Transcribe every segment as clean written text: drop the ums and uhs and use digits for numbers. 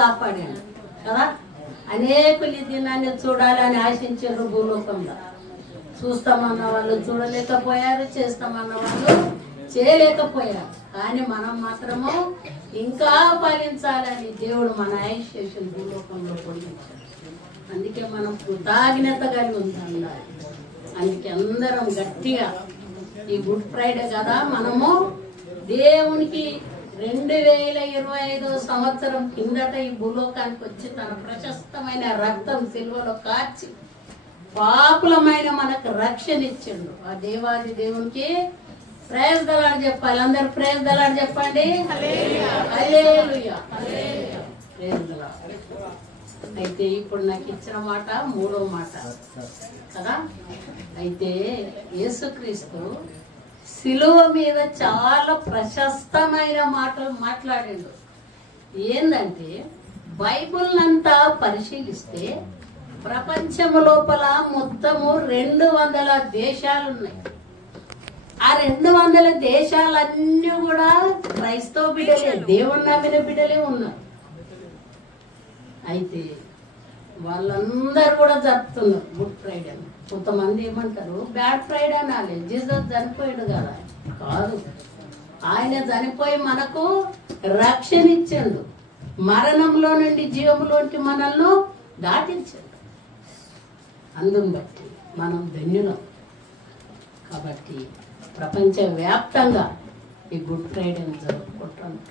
కాపాడాడు కదా. అనేకులు ఈ దినాన్ని చూడాలని ఆశించారు భూలోకంలో. చూస్తామన్న వాళ్ళు చూడలేకపోయారు, చేస్తామన్న వాళ్ళు చేయలేకపోయారు. కానీ మనం మాత్రము ఇంకా ఫలించాలని దేవుడు మన ఆయుష్యం భూలోకంలో పొందించాడు. అందుకే మనం కృతజ్ఞత కలిగి ఉండాలి. అందుకే అందరం గట్టిగా ఈ గుడ్ ఫ్రైడే కదా మనము దేవునికి 2025 సంవత్సరం కిందట ఈ భూలోకానికి వచ్చి తన ప్రశస్తమైన రక్తం సిలువలో కార్చి పాపులమైన మనకు రక్షణ ఇచ్చిండు. ఆ దేవాది దేవునికి ప్రైజ్ ద లార్డ్ చెప్పాలి. అందరు ప్రైజ్ ద లార్డ్ చెప్పండి. హల్లెలూయా. Praise the Lord. అయితే ఇప్పుడు నాకు ఇచ్చిన మాట 3వ మాట కదా. అయితే యేసుక్రీస్తు సిలువ మీద చాలా ప్రశస్తమైన మాటలు మాట్లాడిండు. ఏందంటే బైబిల్ అంతా పరిశీలిస్తే ప్రపంచం లోపల మొత్తము 200 దేశాలు ఉన్నాయి. ఆ 200 దేశాలన్నీ కూడా క్రైస్తవ బిడ్డలే, దేవుని నమ్మిన బిడ్డలే ఉన్నారు. అయితే వాళ్ళందరూ కూడా జరుపుతున్నారు గుడ్ ఫ్రైడే. కొంతమంది ఏమంటారు బ్యాడ్ ఫ్రైడే అనాలి, జీసస్ చనిపోయాడు కదా. కాదు, ఆయన చనిపోయి మనకు రక్షణ ఇచ్చాడు, మరణంలో నుండి జీవంలోకి మనల్ని దాటించాడు. అందుని బట్టి మనం ధన్యులం. కాబట్టి ప్రపంచ వ్యాప్తంగా ఈ గుడ్ ఫ్రైడేని జరుపుకుంటున్నాం,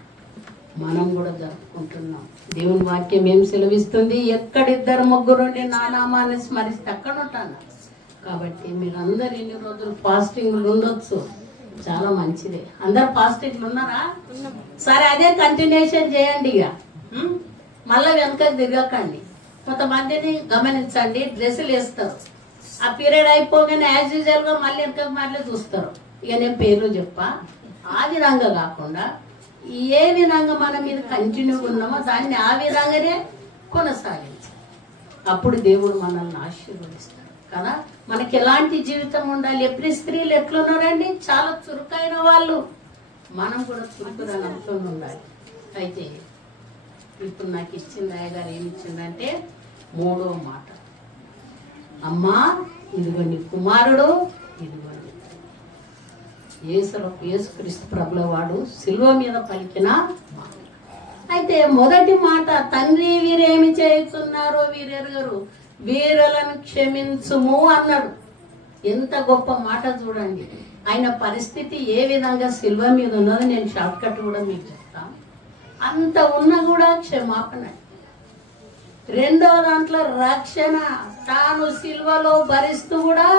మనం కూడా జరుపుకుంటున్నాం. దేవుని వాక్యం ఏం సెలవిస్తుంది? ఎక్కడిద్దరు ముగ్గురుండి నా నామాన్ని స్మరిస్తే అక్కడ ఉంటాను. కాబట్టి మీరందరు ఇన్ని రోజులు ఫాస్టింగ్లు ఉండొచ్చు, చాలా మంచిదే. అందరు ఫాస్టింగ్లు ఉన్నారా? సరే, అదే కంటిన్యూషన్ చేయండి. ఇక మళ్ళీ వెనకకి తిరగకండి. కొంతమందిని గమనించండి, డ్రెస్సులు వేస్తారు, ఆ పీరియడ్ అయిపోగానే యాజ్ యూజువల్ గా మళ్ళీ వెనకకి మళ్ళీ చూస్తారు. ఇక నేను పేర్లు చెప్పా. ఆ విధంగా కాకుండా ఏ విధంగా మనం మీద కంటిన్యూ ఉన్నామో దాన్ని ఆ విధంగానే కొనసాగించాలి. అప్పుడు దేవుడు మనల్ని ఆశీర్వదిస్తాడు కదా. మనకి ఎలాంటి జీవితం ఉండాలి? ఎప్పుడు స్త్రీలు ఎట్లున్నారండి? చాలా చురుకైన వాళ్ళు. మనం కూడా చురుకుగా నమ్ముతూ ఉండాలి. అయితే ఇప్పుడు నాకు ఇచ్చింది అయ్యగారు ఏమి ఇచ్చిందంటే 3వ మాట, అమ్మా ఇదిగో నీ కుమారుడు, ఇదిగో యేసుక్రీస్తు ప్రభుల వాడు సిలువ మీద పలికిన. అయితే మొదటి మాట, తండ్రి వీరేమి చేస్తున్నారో వీరెరుగరు, వీరులను క్షమించుము అన్నాడు. ఎంత గొప్ప మాట చూడండి. ఆయన పరిస్థితి ఏ విధంగా సిలువ మీద ఉన్నదో నేను షార్ట్ కట్ కూడా మీకు చెప్తాను. అంత ఉన్నా కూడా క్షమాపణ. 2వ దాంట్లో రక్షణ, తాను సిలువలో భరిస్తూ కూడా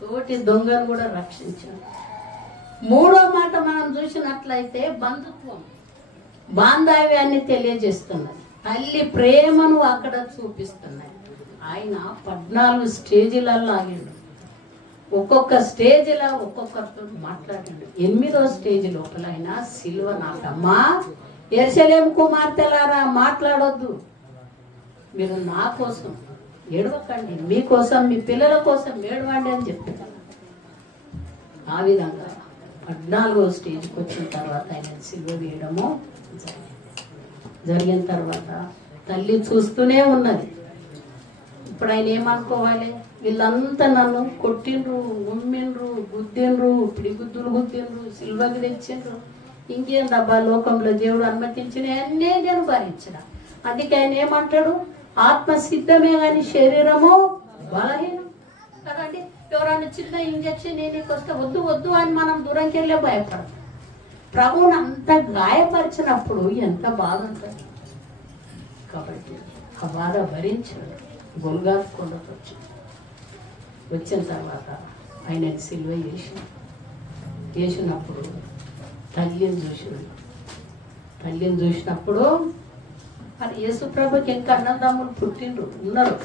తోటి దొంగను కూడా రక్షించాడు. 3వ మాట మనం చూసినట్లయితే బంధుత్వం, బాంధవ్యాన్ని తెలియజేస్తున్నది. తల్లి ప్రేమను అక్కడ చూపిస్తున్నది. ఆయన 14 స్టేజీలలో ఆగిండు. ఒక్కొక్క స్టేజ్లో ఒక్కొక్కరితో మాట్లాడిండు. 8వ స్టేజ్ లోపల ఆయన సిలువ నాటమ్మా, యెరూషలేము కుమార్తెలారా మాట్లాడొద్దు, మీరు నా కోసం ఏడవకండి, మీకోసం మీ పిల్లల కోసం ఏడవండి అని చెప్తాను. ఆ విధంగా 14వ స్టేజ్కి వచ్చిన తర్వాత ఆయన సిలువ వేయడము జరిగిన తర్వాత తల్లి చూస్తూనే ఉన్నది. ఇప్పుడు ఆయన ఏమనుకోవాలి? వీళ్ళంతా నన్ను కొట్టిండ్రు, ఉమ్మిండ్రు, గుద్దిండ్రు, పిడిగుద్దులు గుద్దిండ్రు, సిల్వకి తెచ్చిండ్రు, ఇంకేం దబ్బా లోకంలో దేవుడు అనుమతించిన అన్నీ నేను భరించిన. అందుకే ఆయన ఏమంటాడు? ఆత్మ సిద్ధమే కానీ శరీరము బలహీనం కదండి. ఎవరైనా చిన్న ఇంజక్షన్ నీకు వస్తే వద్దు వద్దు అని మనం దూరంకి వెళ్ళే భయపడతాం. ప్రభువుని అంత గాయపరిచినప్పుడు ఎంత బాధ ఉంటుంది. కాబట్టి ఆ బాధ భరించాడు. గొల్గొతా కొండకు వచ్చిన తర్వాత ఆయన సిలువ వేసినప్పుడు తల్లిని చూసినప్పుడు మరి యేసు ప్రభుకి ఇంకా అన్నదమ్ములు పుట్టిండ్రు ఉన్నారు,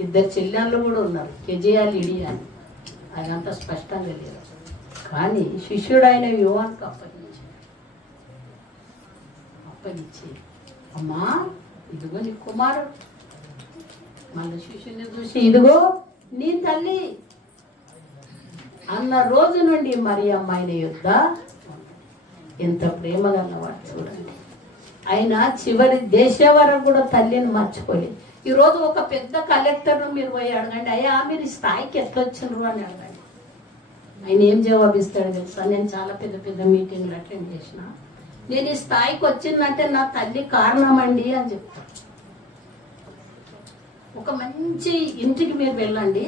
2 చెల్లెళ్ళు కూడా ఉన్నారు, కెజియా లిడియా అని. అదంతా స్పష్టంగా లేదు. కానీ శిష్యుడు అయిన యోహానుకు అప్పగించి అమ్మా ఇదిగో నీ కుమారుడు. మళ్ళీ శిష్యుని చూసి ఇదిగో నీ తల్లి అన్న రోజు నుండి మరి అమ్మాయిన యుద్ధ ఎంత ప్రేమ గలవాడు చూడండి. ఆయన చివరి దేశ వరకు కూడా తల్లిని మర్చిపోలేదు. ఈరోజు ఒక పెద్ద కలెక్టర్ను మీరు పోయి అడగండి, అయ్యా మీరు ఈ స్థాయికి ఎట్లా వచ్చిండ్రు అని అడగండి, ఆయన ఏం జవాబిస్తాడు తెలుసా? నేను చాలా పెద్ద పెద్ద మీటింగ్లు అటెండ్ చేసిన, నేను ఈ స్థాయికి వచ్చిందంటే నా తల్లి కారణం అండి అని చెప్తాను. ఒక మంచి ఇంటికి మీరు వెళ్ళండి,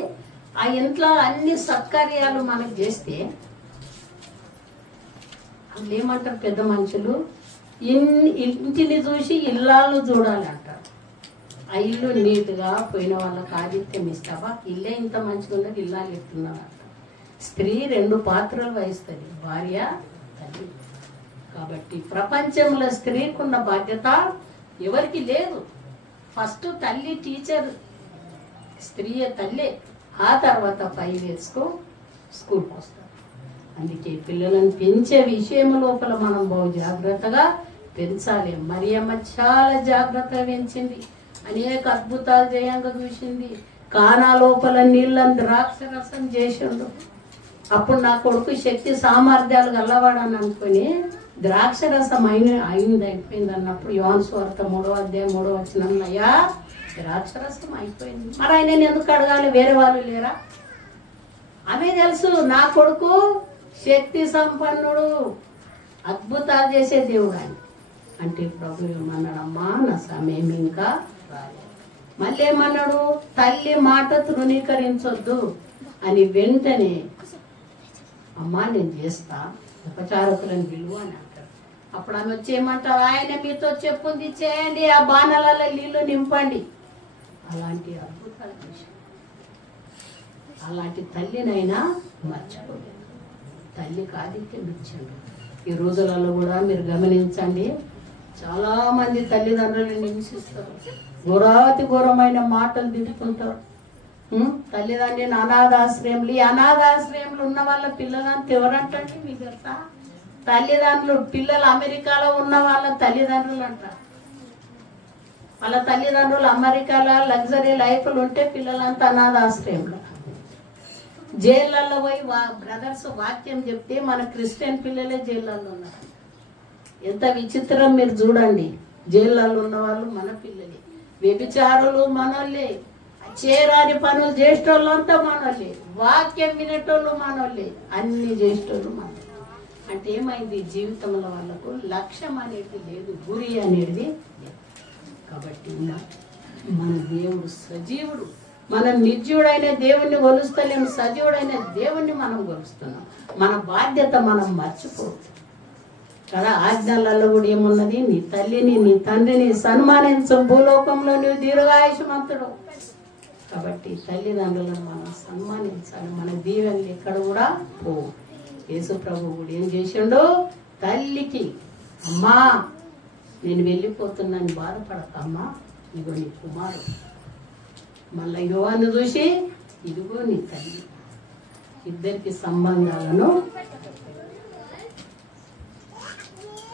ఆ ఇంట్లో అన్ని సత్కార్యాలు మనకు చేస్తే వాళ్ళు ఏమంటారు పెద్ద మనుషులు, ఇంటిని చూసి ఇల్లాలు చూడాలి అంటారు. ఆ ఇల్లు నీట్గా పోయిన వాళ్ళకి ఆతిథ్యం ఇస్తావా, ఇల్లే ఇంత మంచిగా ఉన్నది ఇల్లాలు ఎత్తున్నారు అంట. స్త్రీ 2 పాత్రలు వహిస్తుంది, భార్య, తల్లి. కాబట్టి ప్రపంచంలో స్త్రీకి ఉన్న బాధ్యత ఎవరికి లేదు. ఫస్ట్ తల్లి టీచర్, స్త్రీయే తల్లే, ఆ తర్వాత 5 ఇయర్స్కు స్కూల్కి వస్తారు. అందుకే పిల్లలను పెంచే విషయం లోపల మనం బహు జాగ్రత్తగా పెంచాలి. మరియమ్మ చాలా జాగ్రత్తగా పెంచింది, అనేక అద్భుతాలు చేయంగా చూసింది. కానా లోపల నీళ్ళని ద్రాక్ష రసం చేసిండు. అప్పుడు నా కొడుకు శక్తి సామర్థ్యాలు గల్లవాడని అనుకుని ద్రాక్ష రసం అయిపోయింది అన్నప్పుడు యోహాను సువార్త 3వ అధ్యాయం 3వ వచనం, అయ్యా ద్రాక్ష రసం అయిపోయింది. మరి ఆయన ఎందుకు అడగాలి, వేరే వాళ్ళు లేరా? ఆమె తెలుసు నా కొడుకు శక్తి సంపన్నుడు, అద్భుతాలు చేసే దేవుడు ఆయన. అంటే ప్రభు ఏమన్నాడమ్మా, నా సమయం ఇంకా రాలేదు. మళ్ళీ ఏమన్నాడు, తల్లి మాట తృణీకరించొద్దు అని వెంటనే అమ్మా నేను చేస్తా, ఉపచారకులను విలువ అని అంటారు. అప్పుడు ఆమె వచ్చి ఏమంటారు, ఆయన మీతో చెప్పుంది చేయండి, ఆ బాణాలలో నీళ్లు నింపండి. అలాంటి అద్భుతాలు చేశాడు. అలాంటి తల్లినైనా మర్చిపోలేదు, తల్లికి ఆతిథ్యం ఇచ్చాడు. ఈ రోజులలో కూడా మీరు గమనించండి, చాలా మంది తల్లిదండ్రులను హింసిస్తారు, ఘోరాతి ఘోరమైన మాటలు తిడుతుంటారు. తల్లిదండ్రులు అనాథాశ్రయంలు, ఈ అనాథాశ్రయంలో ఉన్న వాళ్ళ పిల్లలంతా ఎవరంటండి మీకు తెలుసా? తల్లిదండ్రులు. పిల్లలు అమెరికాలో ఉన్న వాళ్ళ తల్లిదండ్రులు అంటారు. వాళ్ళ తల్లిదండ్రులు అమెరికాలో లగ్జరీ లైఫ్లు ఉంటే పిల్లలంతా అనాథాశ్రయంలో. జైళ్ళల్లో పోయి బ్రదర్స్ వాక్యం చెప్తే మన క్రిస్టియన్ పిల్లలే జైళ్ళల్లో ఉన్నారు. ఎంత విచిత్రం మీరు చూడండి. జైళ్ళల్లో ఉన్న వాళ్ళు మన పిల్లలే, వ్యభిచారులు మనోళ్ళే, చేరాని పనులు చేసేటోళ్ళు అంతా మనోళ్ళే, వాక్యం వినేటోళ్ళు మనోళ్ళే, అన్ని చేసేటోళ్ళు మన. అంటే ఏమైంది, జీవితంలో వాళ్ళకు లక్ష్యం అనేది లేదు, గురి అనేది లేదు. కాబట్టి మన దేవుడు సజీవుడు, మనం నిర్జీవుడైన దేవుణ్ణి కొలుస్తలేము, సజీవుడైన దేవుణ్ణి మనం కొలుస్తున్నాం. మన బాధ్యత మనం మర్చిపోవచ్చు కదా. ఆజ్ఞలలో కూడా ఏమున్నది, నీ తల్లిని నీ తండ్రిని సన్మానించు, భూలోకంలో నువ్వు దీర్ఘాయుషమంతుడు. కాబట్టి తల్లిదండ్రులను మనం సన్మానించాలి. మన దీవెనలు ఎక్కడ కూడా పోవు. యేసు ప్రభు కూడా ఏం చేసిండు, తల్లికి అమ్మా నేను వెళ్ళిపోతున్నాను బాధపడకమ్మా, ఇదిగో నీ కుమారుడు. మళ్ళీ యోహాను చూసి ఇదిగో నీ తల్లి. ఇద్దరికి సంబంధాలను,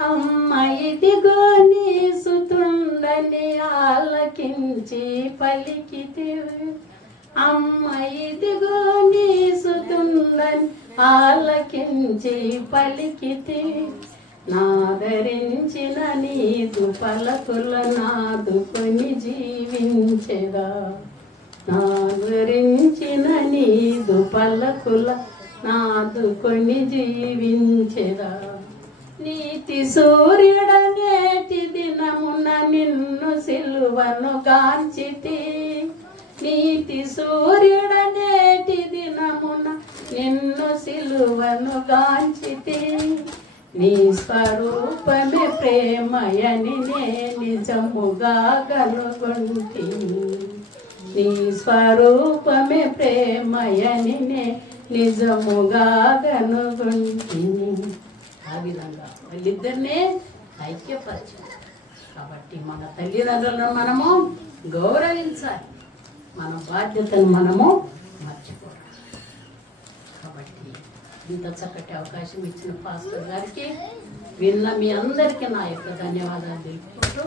అమ్మ ఇదిగో నీ సుతుండని ఆలకించి పలికితే, అమ్మ ఇదిగో నీ సుతుండని ఆలకించి పలికితే, నాదరించిన నీదు పలకుల నాదుకొని జీవించెదా, నాదరించిన నీదు పలకుల నాదుకొని జీవించెదా. నీతి సూర్యుడనేటి దినమున నిన్ను సిలువను గాంచితి, నీతి సూర్యుడనేటి దినమున నిన్ను సిలువను గాంచితి, నీ స్వరూపమే ప్రేమయని నే నిజముగా కనుగొంటి, నీ స్వరూపమే ప్రేమయని నే నిజముగా కనుగొంటి. ఆ విధంగా వాళ్ళిద్దరినే ఐక్యపరచాలి. కాబట్టి మన తల్లిదండ్రులను మనము గౌరవించాలి, మన బాధ్యతను మనము మర్చిపోవాలి. కాబట్టి ఇంత చక్కటి అవకాశం ఇచ్చిన పాస్టర్ గారికి విన్న మీ అందరికీ నా యొక్క ధన్యవాదాలు తెలుపుకుంటూ